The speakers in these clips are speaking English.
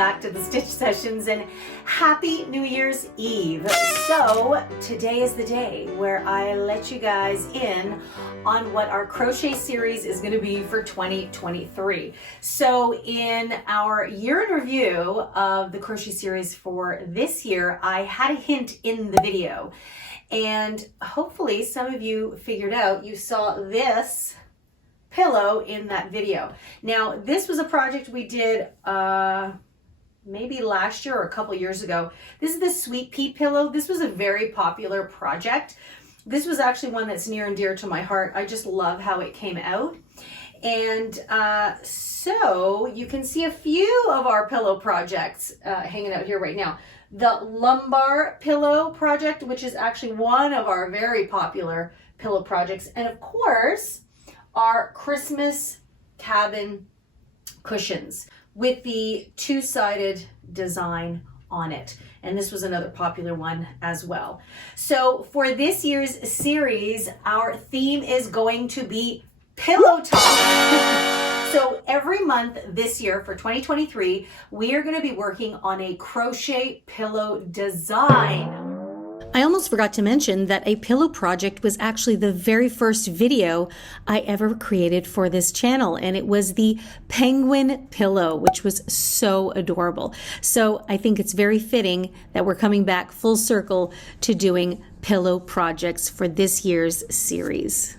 back to the Stitch Sessions and happy New Year's Eve. So today is the day where I let you guys in on what our crochet series is going to be for 2023. So in our year in review of the crochet series for this year, I had a hint in the video, and hopefully some of you figured out, you saw this pillow in that video. Now, this was a project we did maybe last year or a couple years ago. This is the Sweet Pea pillow. This was a very popular project. This was actually one that's near and dear to my heart. I just love how it came out. And so you can see a few of our pillow projects hanging out here right now. The lumbar pillow project, which is actually one of our very popular pillow projects. And of course, our Christmas cabin cushions with the two-sided design on it. And this was another popular one as well. So for this year's series, our theme is going to be pillow talk. So every month this year for 2023, we are going to be working on a crochet pillow design. I almost forgot to mention that a pillow project was actually the very first video I ever created for this channel, and it was the penguin pillow, which was so adorable. So I think it's very fitting that we're coming back full circle to doing pillow projects for this year's series.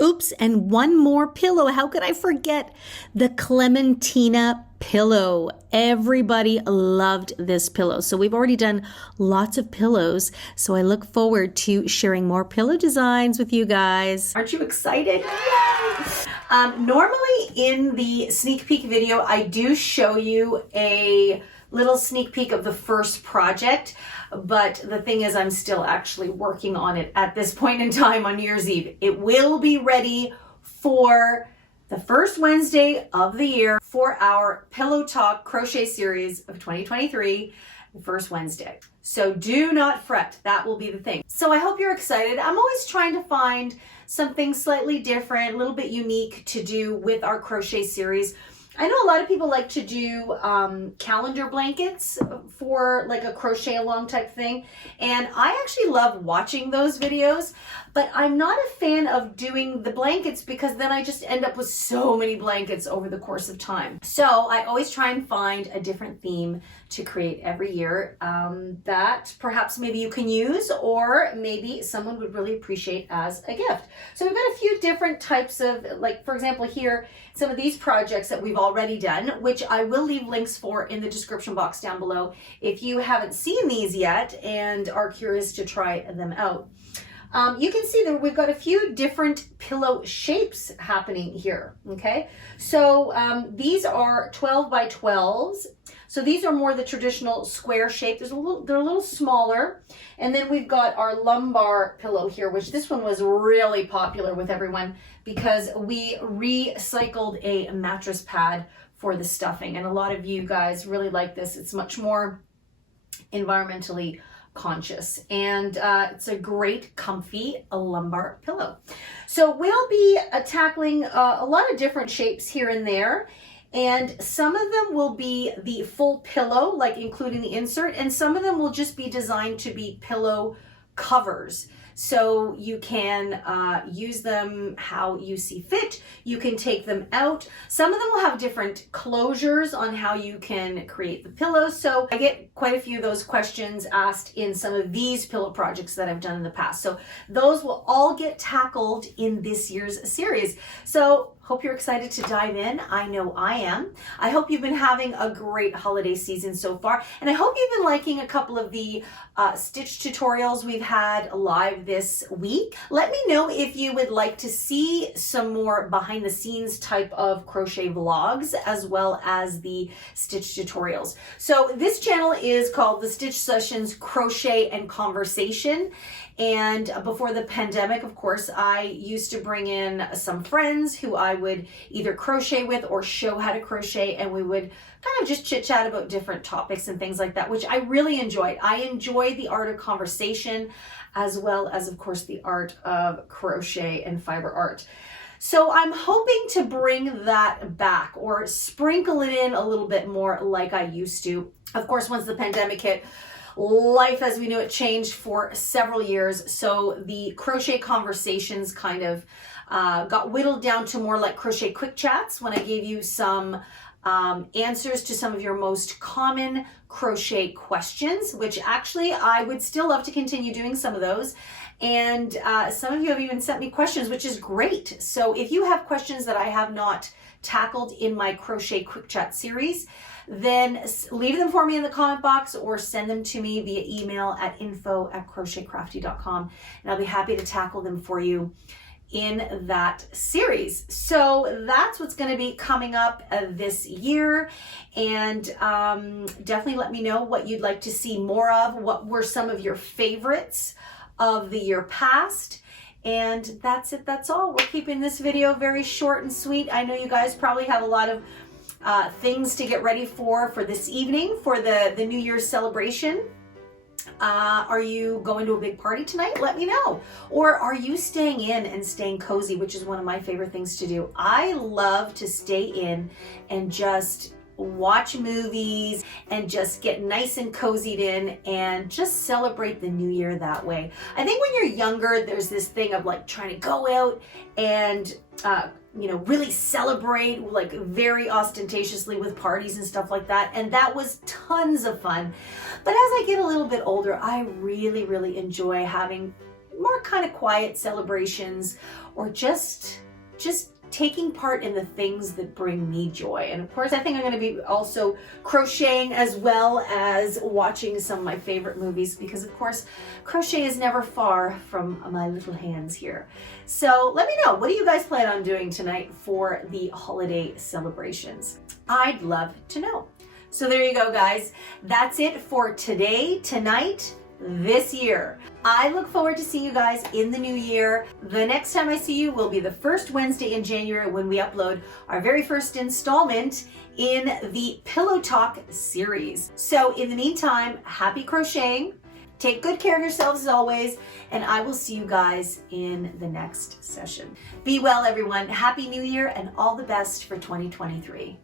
Oops, and one more pillow. How could I forget the Clementina pillow? Everybody loved this pillow. So we've already done lots of pillows. So I look forward to sharing more pillow designs with you guys. Aren't you excited? Yay! Normally in the sneak peek video, I do show you a little sneak peek of the first project, but the thing is I'm still actually working on it at this point in time on New Year's Eve. It will be ready for the first Wednesday of the year for our Pillow Talk crochet series of 2023, the first Wednesday. So do not fret, that will be the thing. So I hope you're excited. I'm always trying to find something slightly different, a little bit unique to do with our crochet series. I know a lot of people like to do calendar blankets for like a crochet along type thing. And I actually love watching those videos, but I'm not a fan of doing the blankets because then I just end up with so many blankets over the course of time. So I always try and find a different theme to create every year that perhaps maybe you can use or maybe someone would really appreciate as a gift. So we've got a few different types of, like for example here, some of these projects that we've already done, which I will leave links for in the description box down below if you haven't seen these yet and are curious to try them out. You can see that we've got a few different pillow shapes happening here, okay? So these are 12 by 12s. So these are more the traditional square shape. They're a little smaller. And then we've got our lumbar pillow here, which this one was really popular with everyone because we recycled a mattress pad for the stuffing. And a lot of you guys really like this. It's much more environmentally conscious, and it's a great comfy lumbar pillow. So we'll be tackling a lot of different shapes here and there, and some of them will be the full pillow, like including the insert, and some of them will just be designed to be pillow covers. So you can use them how you see fit. You can take them out. Some of them will have different closures on how you can create the pillows. So I get quite a few of those questions asked in some of these pillow projects that I've done in the past. So those will all get tackled in this year's series. So hope you're excited to dive in. I know I am. I hope you've been having a great holiday season so far. And I hope you've been liking a couple of the stitch tutorials we've had live this week. Let me know if you would like to see some more behind the scenes type of crochet vlogs as well as the stitch tutorials. So this channel is called the Stitch Sessions Crochet and Conversation. And before the pandemic, of course, I used to bring in some friends who I would either crochet with or show how to crochet, and we would kind of just chit chat about different topics and things like that, which I really enjoyed. I enjoy the art of conversation as well as, of course, the art of crochet and fiber art. So I'm hoping to bring that back or sprinkle it in a little bit more like I used to. Of course, once the pandemic hit, life as we knew it changed for several years. So the crochet conversations kind of got whittled down to more like crochet quick chats when I gave you some answers to some of your most common crochet questions, which actually I would still love to continue doing some of those. And some of you have even sent me questions, which is great. So if you have questions that I have not tackled in my Crochet Quick Chat series, then leave them for me in the comment box or send them to me via email at info@crochetcrafty.com, and I'll be happy to tackle them for you in that series. So that's what's going to be coming up this year, and definitely let me know what you'd like to see more of. What were some of your favorites of the year past? And that's it. That's all. We're keeping this video very short and sweet. I know you guys probably have a lot of things to get ready for this evening for the New Year's celebration. Are you going to a big party tonight? Let me know. Or are you staying in and staying cozy, which is one of my favorite things to do. I love to stay in and just watch movies and just get nice and cozied in and just celebrate the new year that way. I think when you're younger, there's this thing of like trying to go out and really celebrate like very ostentatiously with parties and stuff like that. And that was tons of fun. But as I get a little bit older, I really, really enjoy having more kind of quiet celebrations or just taking part in the things that bring me joy. And of course, I think I'm going to be also crocheting as well as watching some of my favorite movies, because of course, crochet is never far from my little hands here. So let me know, what do you guys plan on doing tonight for the holiday celebrations? I'd love to know. So there you go, guys. That's it for today, tonight, this year. I look forward to seeing you guys in the new year. The next time I see you will be the first Wednesday in January when we upload our very first installment in the Pillow Talk series. So in the meantime, happy crocheting. Take good care of yourselves as always, and I will see you guys in the next session. Be well, everyone. Happy New Year and all the best for 2023.